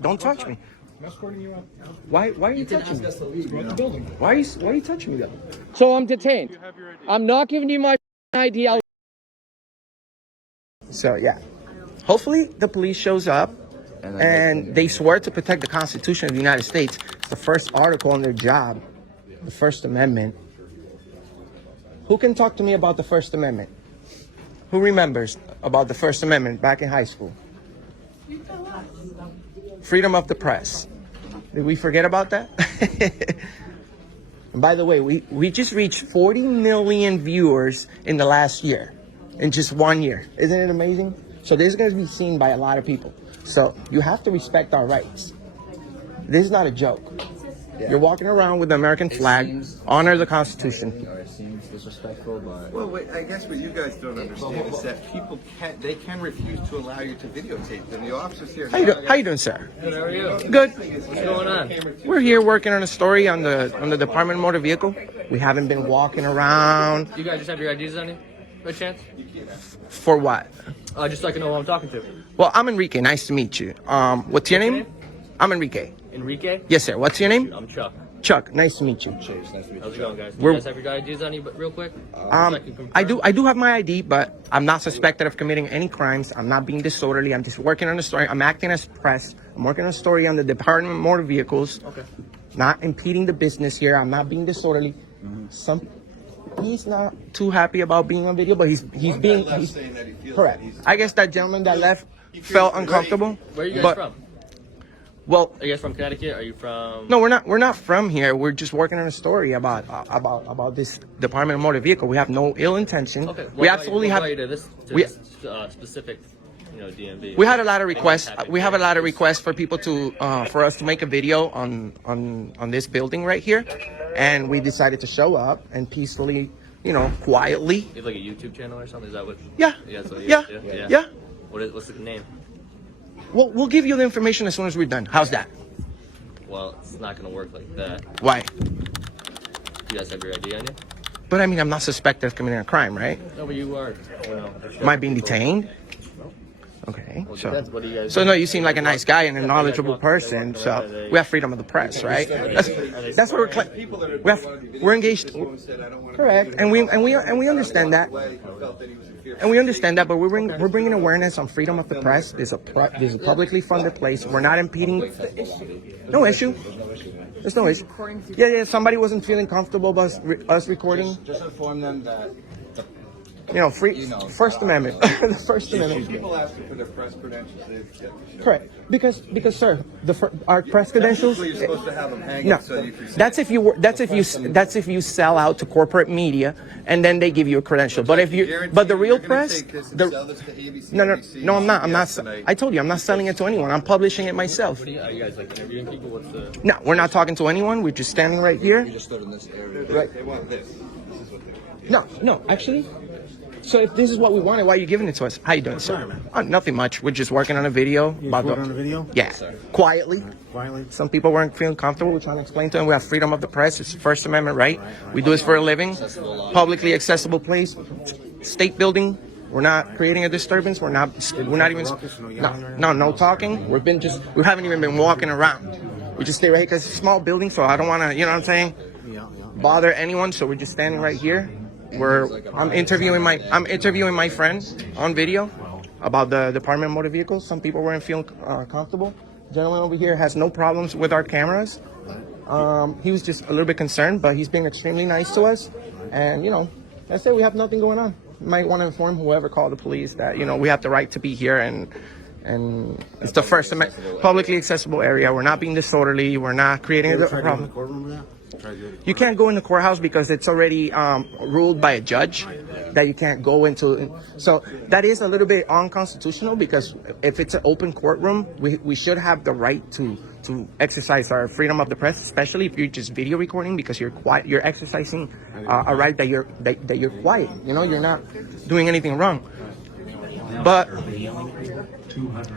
Don't touch me. I'm escorting you out. Why are you touching me? Escort the building. Why are you touching me though? So I'm detained. I'm not giving you my ID. So yeah, hopefully the police shows up and they swear to protect the Constitution of the United States. It's the first article on their job, the First Amendment. Who can talk to me about the First Amendment? Who remembers about the First Amendment back in high school? Freedom of the press. Did we forget about that? And by the way, we just reached 40 million viewers in the last year, in just 1 year. Isn't it amazing? So this is going to be seen by a lot of people. So you have to respect our rights. This is not a joke. Yeah. You're walking around with the American flag, honor the Constitution. It seems disrespectful, but... Well, wait, I guess what you guys don't understand is that people can refuse to allow you to videotape them. The officers here... How you doing, sir? Good, how are you? Good. What's going on? We're here working on a story on the Department of Motor Vehicle. We haven't been walking around. You guys just have your IDs on you, by chance? For what? Just so I can know who I'm talking to. Well, I'm Enrique. Nice to meet you. What's your name? I'm Enrique. Enrique? Yes, sir. What's your name? I'm Chuck. Chuck. Nice to meet you. Cheers. Nice to meet you. How's it going, guys? Do you guys have your IDs on you, but real quick? I do have my ID, but I'm not suspected of committing any crimes. I'm not being disorderly. I'm just working on a story. I'm acting as press. I'm working on a story on the Department of Motor Vehicles. Okay. Not impeding the business here. I'm not being disorderly. He's not too happy about being on video, but he's being correct. I guess that gentleman that left felt uncomfortable. Where are you guys from? Well, are you guys from Connecticut? Are you from... No, we're not from here. We're just working on a story about this Department of Motor Vehicle. We have no ill intention. Okay. We absolutely have. This specific, DMV. We had a lot of requests. We have a lot of requests for people to for us to make a video on this building right here, and we decided to show up and peacefully, quietly. You have like a YouTube channel or something? Is that what? Yeah. Yeah. What's the name? Well, we'll give you the information as soon as we're done. How's that? Well, it's not going to work like that. Why? You guys have your ID on you? But I mean, I'm not suspected of committing a crime, right? No, but you are. Am I being detained? No. Okay. Well, So, what do you guys no, you seem like a nice guy and a knowledgeable person. So we have freedom of the press, right? That's what we're engaged. Correct, and we understand that. And we understand that, but we're bringing awareness on freedom of the press. There's a publicly funded place. We're not impeding. No issue. There's no issue. Yeah. Somebody wasn't feeling comfortable about us recording. Just inform them that. First Amendment. The First Amendment. People asking for their press credentials. Correct. Because, sir, our press credentials. You're supposed to have them hanging. No, So you can that's if you sell out to corporate media, and then they give you a credential. But the real press, no, I'm not. I told you, I'm not selling it to anyone. I'm publishing it myself. Are you guys like interviewing people? What's the... No, we're not talking to anyone. We're just standing right here. You just stood in this area. Right. They want this. This is what they want. No, actually. So if this is what we wanted, why are you giving it to us? How you doing, sir? Nothing much. We're just working on a video. On a video? Yeah. Quietly. Quietly. Some people weren't feeling comfortable. We're trying to explain to them we have freedom of the press. It's the First Amendment right. We do this for a living. Publicly accessible place. State building. We're not creating a disturbance. We're not even. No talking. We haven't even been walking around. We just stay right here because it's a small building, so I don't want to, you know what I'm saying? Bother anyone. So we're just standing right here. I'm interviewing my friend on video about the Department of Motor Vehicles. Some people weren't feeling comfortable. The gentleman over here has no problems with our cameras. He was just a little bit concerned, but he's being extremely nice to us. And that's it. We have nothing going on. You might want to inform whoever called the police that we have the right to be here, and it's the First Amendment, publicly accessible area. We're not being disorderly. We're not creating a problem. You can't go in the courthouse because it's already ruled by a judge that you can't go into. So that is a little bit unconstitutional, because if it's an open courtroom, we should have the right to exercise our freedom of the press, especially if you're just video recording, because you're quiet. You're exercising a right that you're quiet. You're not doing anything wrong. But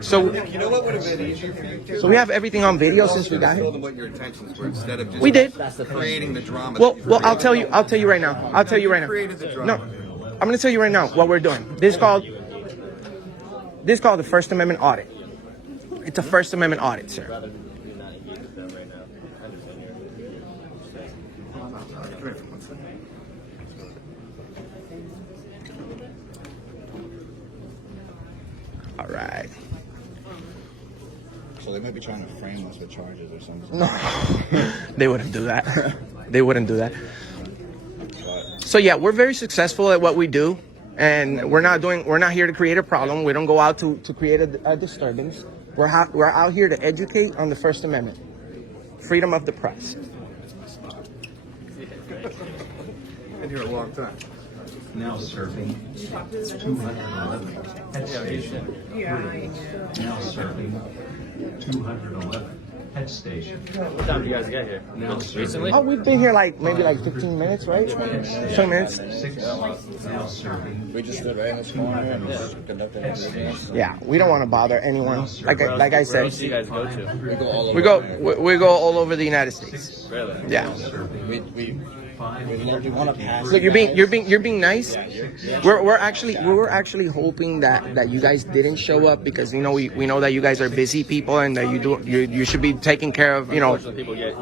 so what would have been easier for you to? So we have everything on video since we got here. Tell them what your intentions were instead of just we did creating the drama. Well, I'll tell you right now. No, I'm going to tell you right now what we're doing. This is called the First Amendment audit. It's a First Amendment audit, sir. rather than you not engage with them right now. I understand your All right. So they might be trying to frame us with charges or something. No, they wouldn't do that. They wouldn't do that. So yeah, we're very successful at what we do, and we're not here to create a problem. We don't go out to create a disturbance. We're out here to educate on the First Amendment, freedom of the press. Been here a long time. Now serving 211 head station. Now serving 211 head station. What time did you guys get here? Recently? Oh, we've been here maybe 15 minutes, right? 20 minutes. 6 now serving. We just stood right in this corner and just conducted our business. Yeah, we don't want to bother anyone. Like I Where said, else do you guys go to? We go all over. we go all over the United States. Really? Yeah. We want to pass. Look, you're being nice. We were actually hoping that you guys didn't show up because we know that you guys are busy people and that you should be taking care of Unfortunately, people get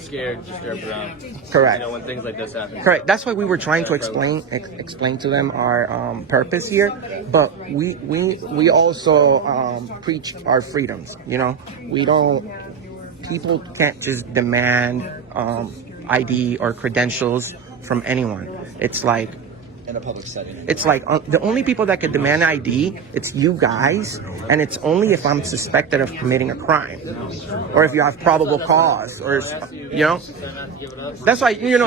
scared, disturbed around. Correct. When things like this happen. Correct. That's why we were trying to explain to them our purpose here, but we also preach our freedoms. We don't. People can't just demand ID or credentials from anyone. It's like in a public setting. It's like the only people that could demand ID, it's you guys, and it's only if I'm suspected of committing a crime, or if you have probable cause, or That's why you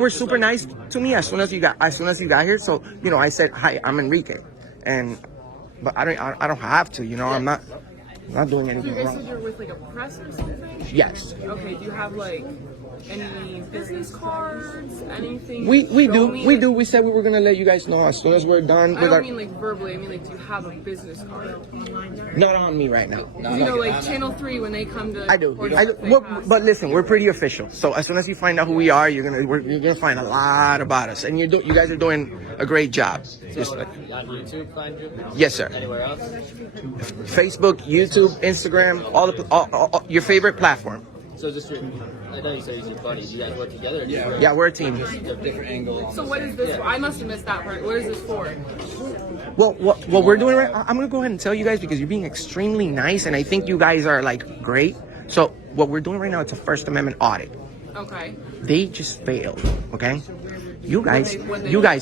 were super nice to me as soon as you got here. So I said, hi, I'm Enrique, but I don't have to. I'm not doing anything You guys wrong. said you're with like a press or something? Yes. Okay, do you have like any business cards? Anything? We to show do. me? We do. We said we were gonna let you guys know as soon as we're done I with don't our. mean like verbally. I mean like, do you have a business card? Not on me right now. Like Channel 3 when they come to. I do. report I do. stuff they Well, pass. but listen, we're pretty official. So as soon as you find out who we are, you're gonna find a lot about us, and you guys are doing a great job. Just like, On YouTube, find you? yes, sir. Anywhere else? Facebook, YouTube, Instagram, all your favorite platform. So just, I know you said you're funny. Do you guys work together? Or do you work Yeah, we're a team. Different angle. So what is this for? I must have missed that part. What is this for? Well, what we're doing right, I'm gonna go ahead and tell you guys because you're being extremely nice, and I think you guys are like great. So what we're doing right now, it's a First Amendment audit. Okay. They just failed. Okay, you guys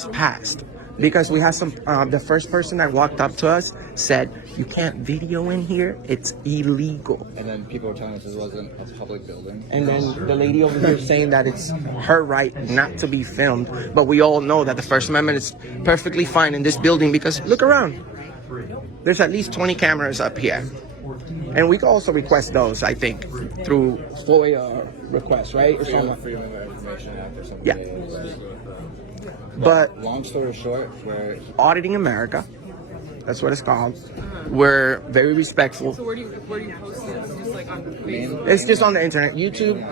passed because we had some. The first person that walked up to us said, "You can't video in here. It's illegal." And then people were telling us this wasn't a public building. And then the lady over here saying that it's her right not to be filmed. But we all know that the First Amendment is perfectly fine in this building because look around. There's at least 20 cameras up here. And we can also request those, I think, through FOIA requests, right? Or something. Freedom of Information Act or something. Yeah. But Long story short, we're Auditing America, that's what it's called. We're very respectful. So where do you post this? Just like on Facebook? It's just on the internet. YouTube.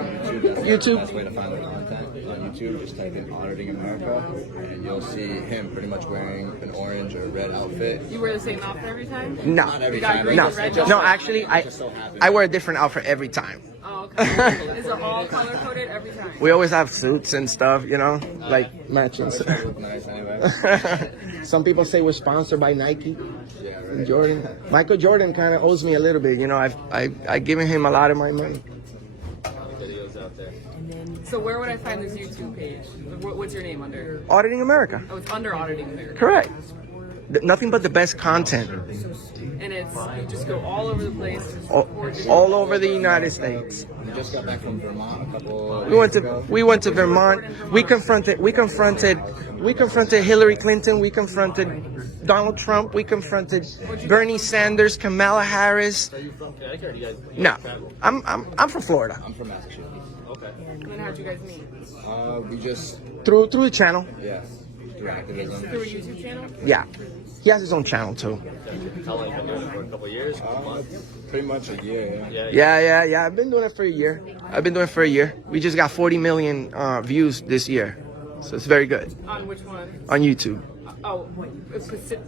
Best way to find the content on YouTube. Just type in Auditing America, and you'll see him pretty much wearing an orange or red outfit. You wear the same outfit every time? No. Not every You got time. green No. and red No, jacket? actually, I wear a different outfit every time. Oh, okay. Is it all color coded every time? We always have suits and stuff, like matching. They look nice anyway. Some people say we're sponsored by Nike. Yeah, right. Jordan. Michael Jordan kind of owes me a little bit. I've given him a lot of my money. videos out there? So where would I find this YouTube page? What's your name under? Auditing America. Oh, it's under Auditing America. Correct. Nothing but the best content. And it's, you just go all over the place. Just report All over the United States. We just got back from Vermont a couple. We went to Vermont. We confronted Hillary Clinton. We confronted Donald Trump. We confronted Bernie Sanders, Kamala Harris. Are you from Connecticut or do you guys No, travel? I'm from Florida. I'm from Massachusetts. Okay. And then how'd you guys meet? We just Through the channel. through activism. Through a YouTube channel? Yeah, he has his own channel too. How long have you been doing it for? A couple of years? Couple months? Pretty much a year. Yeah. I've been doing it for a year. We just got 40 million views this year, so it's very good On which one? on YouTube. Oh,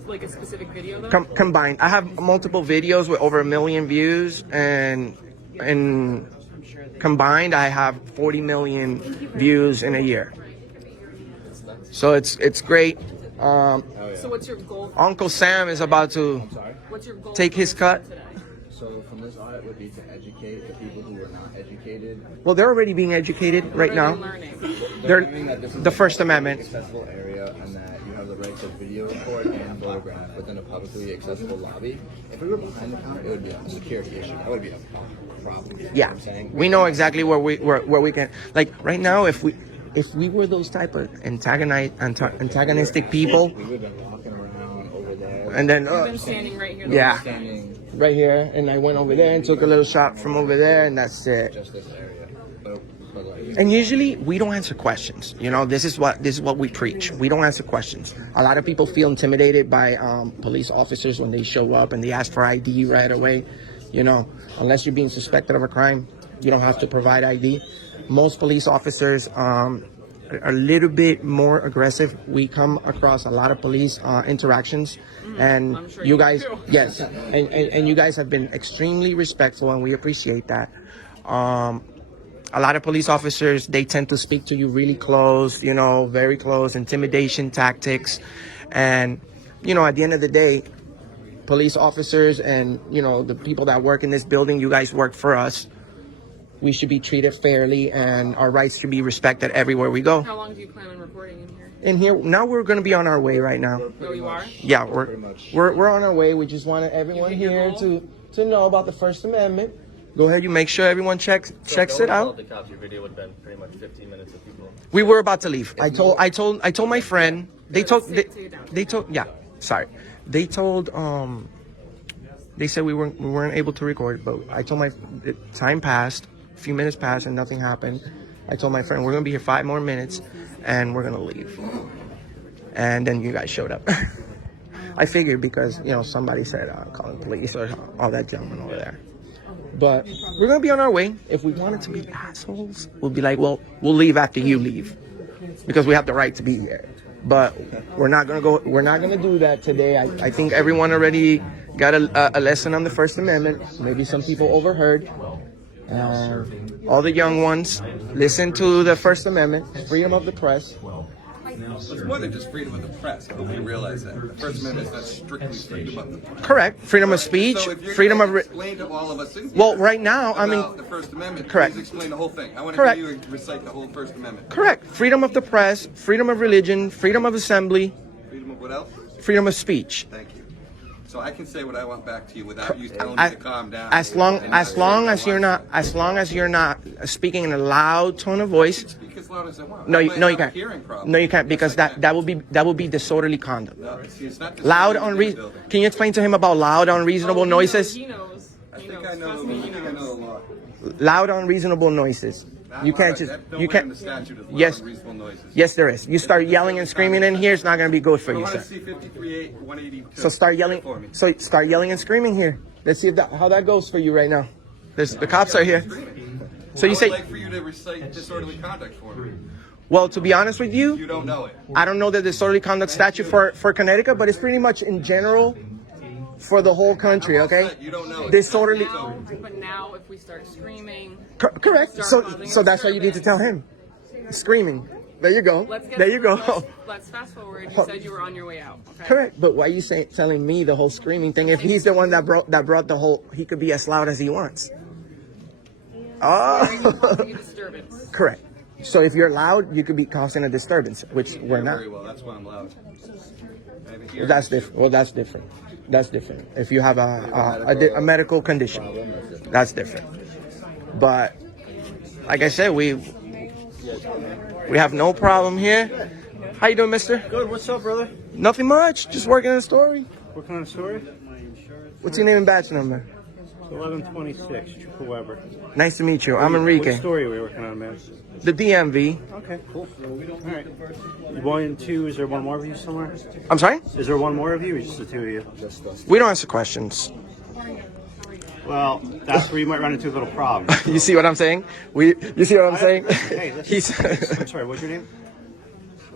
like a specific video though? Combined. I have multiple videos with over 1 million views, and combined I have 40 million views in a year. So it's great. So what's your goal? Uncle Sam is about to What's your goal? take his cut. Today? So from this audit would be to educate the people who are not educated. Well, they're already being educated right What are now. they learning? They're learning that this is the a First publicly Amendment. accessible area, and that you have the right to video record and photograph within a publicly accessible lobby. If we were behind the counter, it would be a security issue. That would be a problem. You know Yeah, what I'm saying? we know exactly where we can. Like right now, if we were those type of antagonistic people, We would have been walking around over there. and then I've been standing right here. the yeah. whole time. Standing right here, and I went over there and took a little shot from over there, and that's it. just this area. But like, And usually we don't answer questions. You know, this is what we preach. We don't answer questions. A lot of people feel intimidated by police officers when they show up and they ask for ID right away. You know, unless you're being suspected of a crime, you don't have to provide ID. Most police officers are a little bit more aggressive. We come across a lot of police interactions, and I'm sure you you guys, do. yes, and you guys have been extremely respectful, and we appreciate that. A lot of police officers, they tend to speak to you really close, you know, very close, intimidation tactics. And, you know, at the end of the day, police officers and, you know, the people that work in this building, you guys work for us. We should be treated fairly, and our rights should be respected everywhere we go. How long do you plan on recording in here? In here, now we're going to be on our way right now. Oh, you are? Yeah, much. we're on our way. We just wanted everyone You hit your here goal? to know about the First Amendment. Go ahead, you make sure everyone checks it out. The cops, your video would have been pretty much 15 minutes of people. We were about to leave. I told my friend. They told yeah. Sorry. They told they said we weren't able to record, but I told time passed, a few minutes passed, and nothing happened. I told my friend we're gonna be here 5 more minutes, and we're gonna leave. And then you guys showed up. I figured because you know somebody said calling police or all that gentleman over there. But we're gonna be on our way. If we wanted to be assholes, we'll be like, well, we'll leave after you leave, because we have the right to be here. But we're not gonna do that today. I think everyone already got a lesson on the First Amendment. Maybe some people overheard. All the young ones, listen to the First Amendment, freedom of the press. It's more than just freedom of the press. I hope you realize that. The First Amendment is not strictly freedom of the press. Correct. Freedom of speech, So if you're freedom gonna of... explain to all of us in here Well, right now, I mean... about the First Amendment, Correct. please explain the whole thing. I want to Correct. hear you recite the whole First Amendment. Correct. Freedom of the press, freedom of religion, freedom of assembly, Freedom of what else? freedom of speech. Thank you. So I can say what I want back to you without you telling me I- to calm down. As long and as you're not not speaking in a loud tone of voice. speak as loud as I want. No, I you might have a can't. hearing problem. No, you can't, because Yes, I can. that will be disorderly conduct. No, see, it's not Loud disorderly in the unreasonable. building. Can you explain to him about loud unreasonable noises? He knows. I He think knows. I know. Trust I me, he think I know knows. the law. Loud unreasonable noises. You can't just Don't you write in the can't. statute of Yes. unreasonable noises. Yes, there is. You start yelling and screaming in here, it's not going to be good for I you, want to sir. see 53A 182. So start yelling. for me. So start yelling and screaming here. Let's see how that goes for you right now. The cops are here. So you I say, would like for you to recite disorderly conduct for me. well, to be honest with You you, don't know it. I don't know the disorderly conduct statute for Connecticut, but it's pretty much in general for the whole country. Okay. You don't know it. Disorderly. But now, if we start screaming, Correct. Start So that's what you need to tell him. Screaming. There you go. let's get. There you go. Let's fast forward. You said you were on your way out. Okay. Correct. But why are you telling me the whole screaming thing if he's the one that brought the whole? He could be as loud as he wants. Causing Oh. a disturbance. Correct. So if you're loud, you could be causing a disturbance, which we're not. Very well. That's why I'm loud. I have a hearing That's issue. different. Well, that's different. That's different. If you have a medical condition, that's different. But like I said, we have no problem here. How you doing, mister? Good. What's up, brother? Nothing much. Just working on a story. What kind of story? What's your name and badge number? 1126, Triple Weber. Nice to meet you. I'm What Enrique. story are we working on, man? The DMV. Okay, cool. All right. One and two, is there one more of you somewhere? I'm sorry? Is there one more of you or just the two of you? We don't answer questions. Well, that's where you might run into a little problem. You see what I'm saying? You see what I'm saying? Hey, listen. He's I'm sorry, what's your name?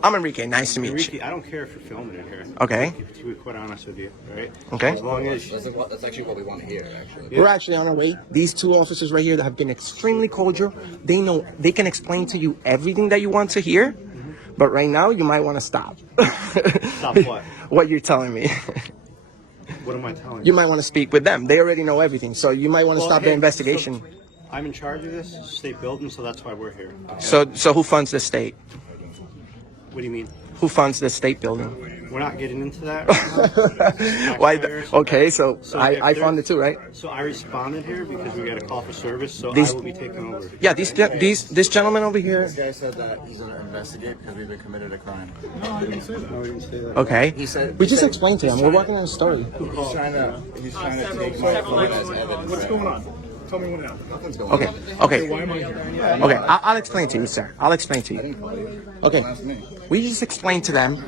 I'm Enrique. Nice to meet you. Enrique, I don't care if you're filming it here. Okay. To be quite honest with you, right? Okay. As long as That's actually what we want to hear, actually. We're actually on our way. These two officers right here that have been extremely cordial. They know they can explain to you everything that you want to hear. But right now, you might want to stop. Stop what? What you're telling me. What am I telling You might want to speak with them. They already know everything. So you might want to Well, stop hey, the investigation. so I'm in charge of this state building, so that's why we're here. Okay? So who funds the state? What do you mean? Who funds the state building? We're not getting into that. Right Why? Taxpayers. Okay, so So I if fund it too, right? So I responded here because we got a call for service, so These- I will be taking over. Yeah, this gentleman over here. This guy said that he's going to investigate because we've committed a crime. No, we didn't say that. Okay. He said We just explained to him. We're working on a story. he's trying to take my several phone as 911. evidence. What's going on? Tell me what now. Nothing's going Okay. on. Okay. Why am I here? Okay. I'll explain to you, sir. I'll explain to you. Okay. Ask me. We just explained to them.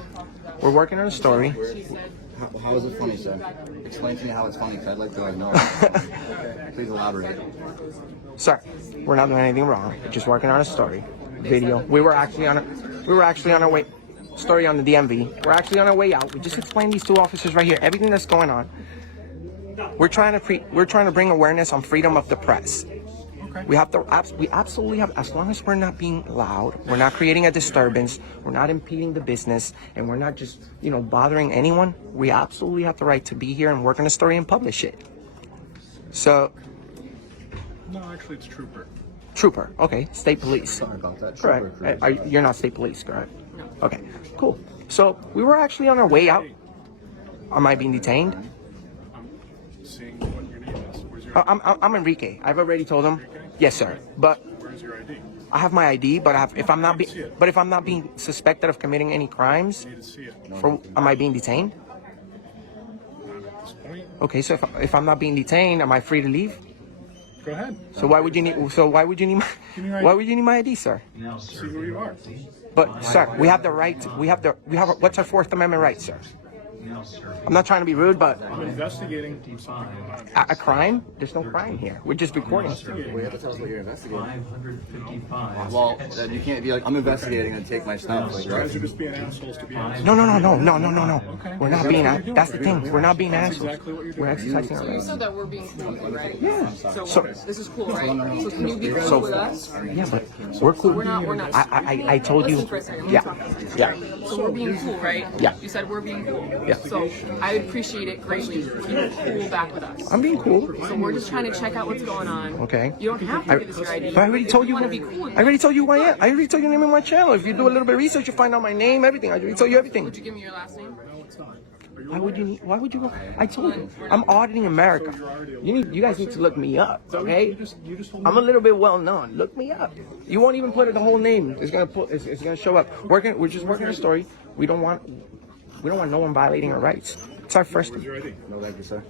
We're working on a story. How is it funny, sir? Explain to me how it's funny, because I'd like to know. Please elaborate. Sir, we're not doing anything wrong. We're just working on a story. Video. We were actually on our way. Story on the DMV. We're actually on our way out. We just explained these two officers right here. Everything that's going on. We're trying to bring awareness on freedom of the press. We absolutely have, as long as we're not being loud, we're not creating a disturbance, we're not impeding the business, and we're not just, bothering anyone, we absolutely have the right to be here and work on a story and publish it. So, No, actually, it's Trooper. Trooper, okay, state police. Sorry about that. Correct. Trooper. You're not state police, correct? Okay, cool. So, we were actually on our way out. Am I being detained? Seeing what your name is. Where's your I'm Enrique. I've already told him. Yes, sir. But Where's your ID? I have my ID, but if I'm not being suspected of committing any crimes, I need to see it. am I being detained? Not at this point. Okay, so if I'm not being detained, am I free to leave? Go ahead. So why would you need my ID, sir? Now See who you serving. are. But sir, we have the right. What's our Fourth Amendment right, sir? Now serving. I'm not trying to be rude, but I'm investigating something going on. a crime? There's no crime here. We're just recording. Well, you have to tell us what you're investigating. 555. Well, then you can't be like, I'm investigating and take my stuff. Like, You guys are just being assholes to be honest. No. We're not being. That's the thing. We're not being assholes. exactly what you're We're doing. exercising our You rights. said that we're being cool, right? Yeah. So, So- this is cool, right? So can you be cool with us? Yeah, but we're cool. We're not. I told you. Listen for a second. Yeah. Yeah. So we're being cool, right? Yeah. You said we're being cool. Yeah. So I appreciate it greatly. You're cool back with us. I'm being cool. So we're just trying to check out what's going on. Okay. You don't have to give us your ID. But I already told you. want to be cool. I already told you who I am. I already told you the name of my channel. If you do a little bit of research, you find out my name, everything. I already told you everything. Would you give me your last name? Why would you? Why would you? I told you. I'm auditing America. You guys need to look me up, okay? You just told I'm a little bit well known. Look me up. You won't even put the whole name. It's gonna show up. We're just working a story. We don't want no one violating our rights. It's our first. your ID. no, thank you, sir.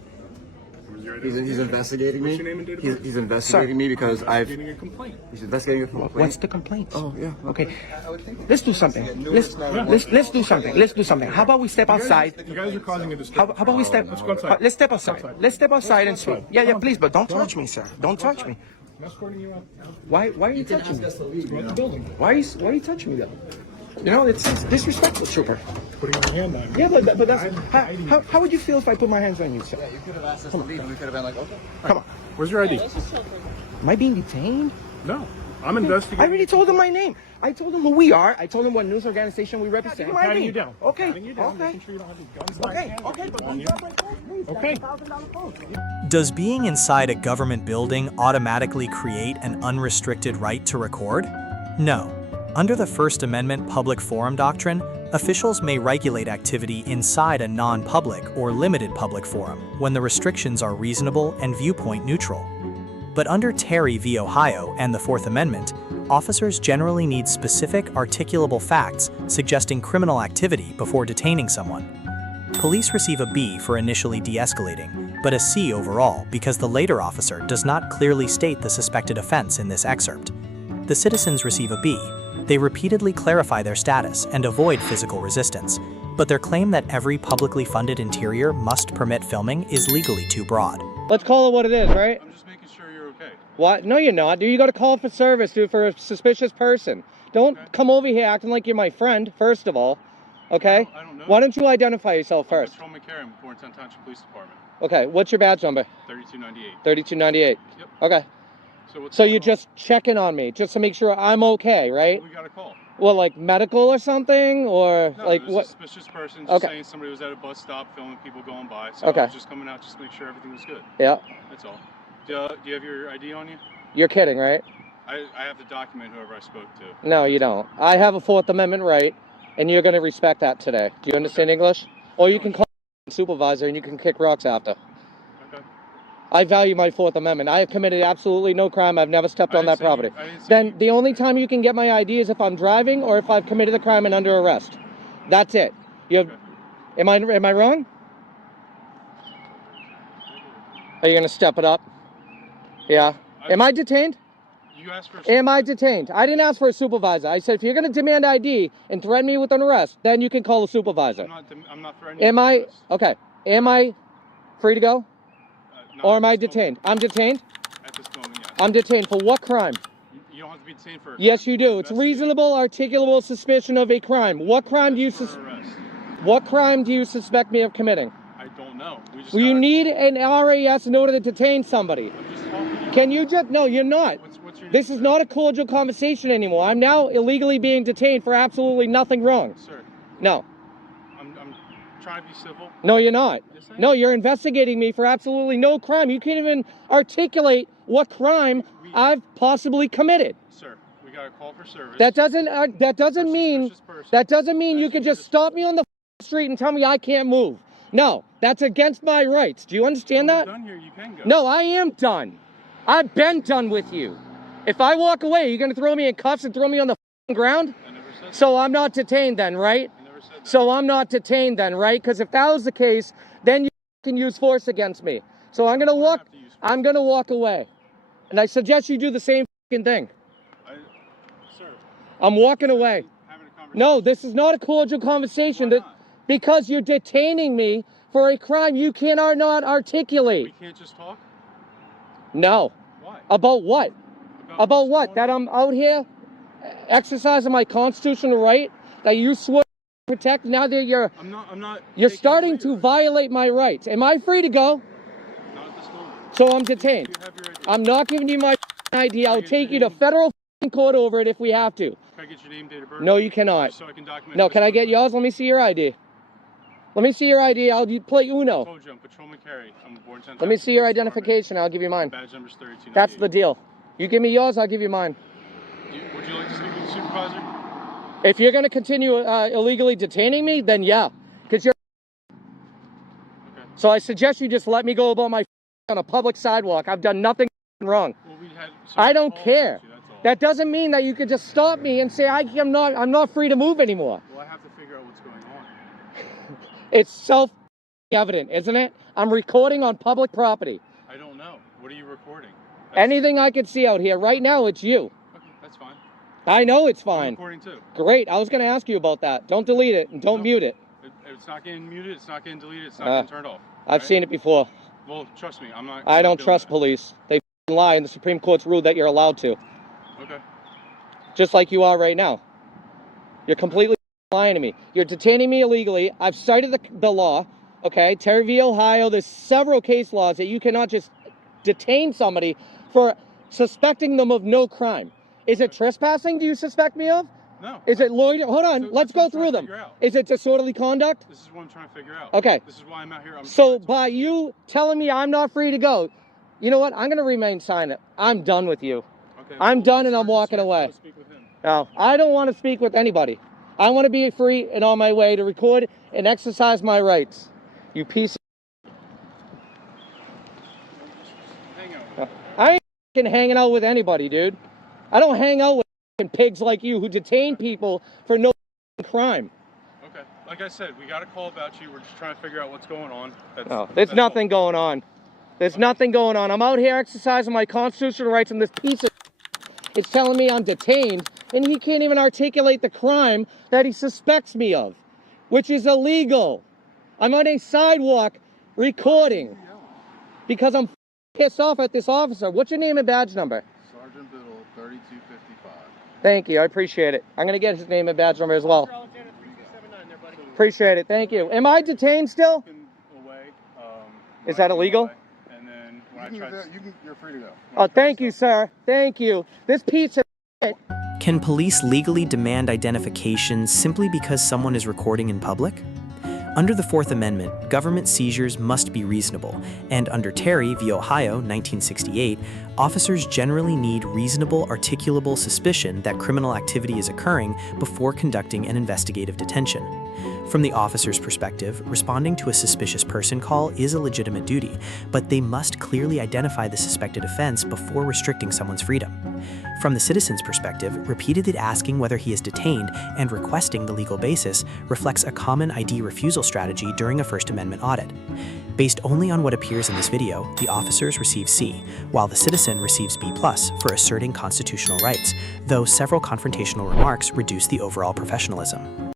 Where's your ID? He's investigating me. What's your name and date of birth? He's investigating me because Getting a complaint. He's investigating a complaint. What's the complaint? Oh, yeah. Okay. Let's do something. Let's do something. Let's do something. How about we step outside? You guys are causing a disturbance. How about we step? Let's go outside. Let's step outside. Let's step outside and speak. Yeah, please, but don't touch me, sir. Don't touch me. I'm escorting you out. Why are you touching me? Go out the building. Why are you touching me though? It's disrespectful, Trooper. Putting your hand on me. Yeah, but that's how would you feel if I put my hands on you, sir? You could have asked us to leave and we could have been like, okay. Come on. Where's your ID? Am I being detained? No. I'm I investigating. already told him my name. I told him who we are. I told him what news organization we represent. I'm patting you down. Okay. Patting you down. Okay. Making sure you don't have any guns. Okay. Okay. But don't drop my phone, please. Okay. That's a $1,000 phone. Does being inside a government building automatically create an unrestricted right to record? No. Under the First Amendment Public Forum Doctrine, officials may regulate activity inside a non-public or limited public forum when the restrictions are reasonable and viewpoint neutral. But under Terry v. Ohio and the Fourth Amendment, officers generally need specific articulable facts suggesting criminal activity before detaining someone. Police receive a B for initially de-escalating, but a C overall because the later officer does not clearly state the suspected offense in this excerpt. The citizens receive a B. They repeatedly clarify their status and avoid physical resistance, but their claim that every publicly funded interior must permit filming is legally too broad. Let's call it what it is, right? I'm just making sure you're okay. What? No, you're not. Dude, you got to call for service, dude, for a suspicious person. Don't come over here acting like you're my friend, first of all. Okay? I don't know. Why don't you identify yourself first? Patrolman Carey, Bordentown Township Police Department. Okay, what's your badge number? 3298. 3298. Yep. Okay. So you're just checking on me, just to make sure I'm okay, right? We got a call. Well, like medical or something, or No, like it was what? a suspicious person just saying somebody was at a bus stop filming people going by. So I was just coming out just to make sure everything was good. Yeah. That's all. Do you have your ID on you? You're kidding, right? I have to document whoever I spoke to. No, you don't. I have a Fourth Amendment right, and you're going to respect that today. Do you understand English? Or you can call supervisor and you can kick rocks after. Okay. I value my Fourth Amendment. I have committed absolutely no crime. I've never stepped on that property. Then the only time you can get my ID is if I'm driving or if I've committed a crime and under arrest. That's it. Am I wrong? Are you going to step it up? Yeah. Am I detained? You asked for Am I detained? I didn't ask for a supervisor. I said if you're going to demand ID and threaten me with an arrest, then you can call a supervisor. I'm not threatening. Am I okay? Am I free to go? Or am I detained? I'm detained? At this moment, yes. I'm detained for what crime? You don't have to be detained for a Yes, you do. It's reasonable, articulable suspicion of a crime. What crime do you What crime do you suspect me of committing? I don't know. Well, you need an RAS in order to detain somebody. I'm just talking to you. Can you just... No, you're not. What's your This name, is sir? not a cordial conversation anymore. I'm now illegally being detained for absolutely nothing wrong. Sir, No. I'm trying to be civil. No, you're not. Yes, I am. No, you're investigating me for absolutely no crime. You can't even articulate what crime I've possibly committed. Sir, we got a call for service. That doesn't mean you can just stop me on the street and tell me I can't move. No, that's against my rights. Do you understand that? Done here, you can go. No, I am done. I've been done with you. If I walk away, you're gonna throw me in cuffs and throw me on the ground? I never said that. So I'm not detained then, right? I never said that. So I'm not detained then, right? Because if that was the case, then you can use force against me. So I'm gonna walk away. And I suggest you do the same thing. Sir, I'm walking away. having a conversation. No, this is not a cordial conversation. Why not? Because you're detaining me for a crime you cannot not articulate. We can't just talk? No. Why? About what? About what's what? going That on? I'm out here exercising my constitutional right that you swore to protect. Now that you're I'm not you're taking starting away to your- violate my rights. Am I free to go? Not at this moment. So I'm detained. You have your ID. I'm not giving you my ID. I'll get take your you to name? federal court over it if we have to. Can I get your name, date of birth? No, you cannot. Just so I can document No, this can I quickly. get yours? Let me see your ID. Let me see your ID. I'll play I Uno. told you, I'm Patrolman Carey. I'm born 10. Let me see your identification. I'll give you mine. Badge number's 32. That's the deal. You give me yours, I'll give you mine. Would you like to speak with the supervisor? If you're going to continue illegally detaining me, then yeah. Because you're... Okay. So I suggest you just let me go about my on a public sidewalk. I've done nothing wrong. Well, we had. I don't care. That's all. That doesn't mean that you could just stop me and say I'm not free to move anymore. Well, I have to figure out what's going on. It's self-evident, isn't it? I'm recording on public property. I don't know. What are you recording? Anything I can see out here right now, it's you. Okay, that's fine. I know it's I'm fine. recording too. Great. I was going to ask you about that. Don't delete it and don't mute it. It's not getting muted. It's not getting deleted. It's not getting turned off. I've seen it before. Well, trust me, I'm not. I don't doing trust that. police. They lie, and the Supreme Court's ruled that you're allowed to. Okay. Just like you are right now. You're completely lying to me. You're detaining me illegally. I've cited the law, okay? Terry v. Ohio, there's several case laws that you cannot just detain somebody for suspecting them of no crime. Is it trespassing do you suspect me of? No. Is it loitering? Hold on, So let's that's what go I'm trying through to them. figure out. Is it disorderly conduct? This is what I'm trying to figure out. Okay. This is why I'm out here. So by you telling me I'm not free to go, you know what? I'm going to remain silent. I'm done with you. Okay, I'm well, done and I'm sir, walking sir, away. go speak with him. No, I don't want to speak with anybody. I want to be free and on my way to record and exercise my rights. You piece Hang out. of... I ain't f***ing hanging out with anybody, dude. I don't hang out with f***ing pigs like you who detain people for no f***ing crime. Okay. Like I said, we got a call about you. We're just trying to figure out what's going on. No, there's nothing going on. There's nothing going on. I'm out here exercising my constitutional rights, and this piece of is telling me I'm detained, and he can't even articulate the crime that he suspects me of, which is illegal. I'm on a sidewalk recording because I'm pissed off at this officer. What's your name and badge number? Sergeant Biddle, 3255. Thank you. I appreciate it. I'm going to get his name and badge number as well. Appreciate it. Thank you. Am I detained still? Away. Is that illegal? And then when I tried, You're free to go. Oh, thank you, sir. Thank you. This piece of shit. Can police legally demand identification simply because someone is recording in public? Under the Fourth Amendment, government seizures must be reasonable, and under Terry v. Ohio, 1968, officers generally need reasonable, articulable suspicion that criminal activity is occurring before conducting an investigative detention. From the officer's perspective, responding to a suspicious person call is a legitimate duty, but they must clearly identify the suspected offense before restricting someone's freedom. From the citizen's perspective, repeatedly asking whether he is detained and requesting the legal basis reflects a common ID refusal strategy during a First Amendment audit. Based only on what appears in this video, the officers receive C, while the citizen receives B+ for asserting constitutional rights, though several confrontational remarks reduce the overall professionalism.